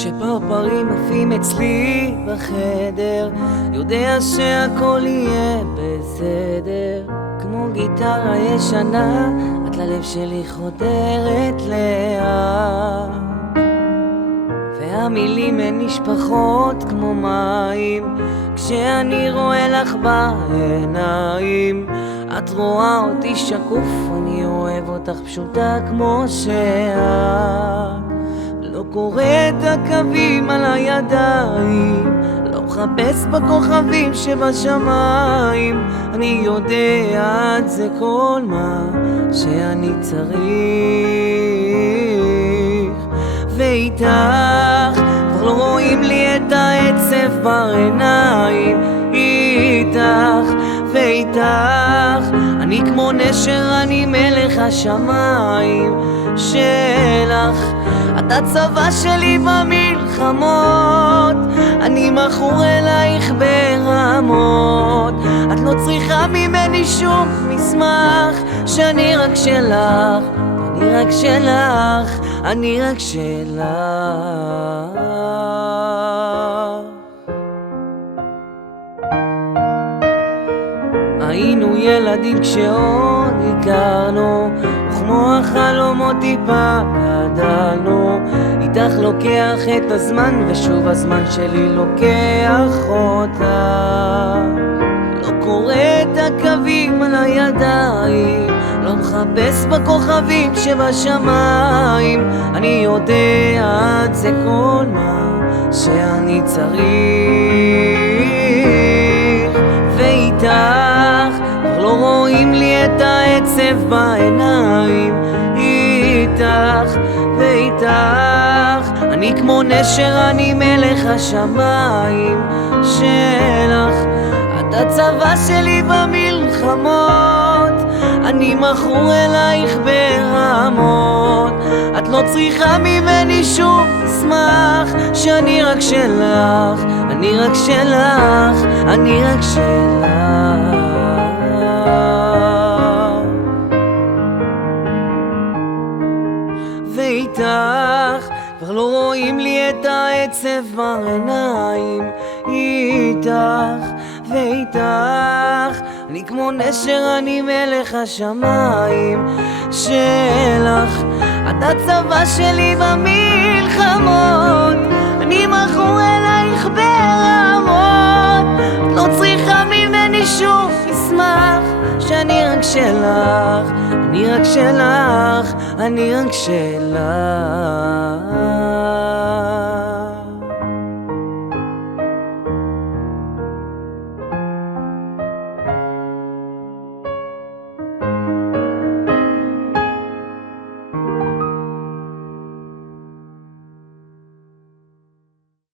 כשפרפרים עפים אצלי בחדר, יודע שהכל יהיה בסדר. כמו גיטרה ישנה, את ללב שלי חודרת לאט, והמילים הן נשפכות כמו מים כשאני רואה לך בעיניים. את רואה אותי שקוף, אני אוהב אותך פשוטה כמו שאת. לא קורא את הקווים על הידיים, לא מחפש בכוכבים שבשמיים. אני יודע זה כל מה שאני צריך, ואיתך כבר לא רואים לי את העצב בעיניים. איתך ואיתך אני כמו נשר, אני מלך השמיים שלך. את הצבא שלי במלחמות, אני מכור אלייך ברמות. את לא צריכה ממני שום מסמך, שאני רק שלך, אני רק שלך, אני רק שלך. היינו ילדים כשעוד הכרנו, וכמו החלומות טיפה גדלנו. איתך לוקח את הזמן, ושוב הזמן שלי לוקח אותך. לא קורא את הקווים על הידיים, לא מחפש בכוכבים שבשמיים. אני יודע זה כל מה שאני צריך, ואיתך כבר לא רואים לי את העצב בעיניים. איתך ואיתך אני כמו נשר, אני מלך השמיים שלך. את הצבא שלי במלחמות, אני מכור אלייך ברמות. את לא צריכה ממני שום מסמך, שאני רק שלך, אני רק שלך, אני רק שלך. ואיתך כבר לא רואים לי את העצב בעיניים. איתך ואיתך אני כמו נשר, אני מלך השמיים שלך. את הצבא שלי במלחמות, אני מכור אלייך ברמות. את לא צריכה ממני שום מסמך, שאני רק שלך, אני רק שלך, אני רק שלך.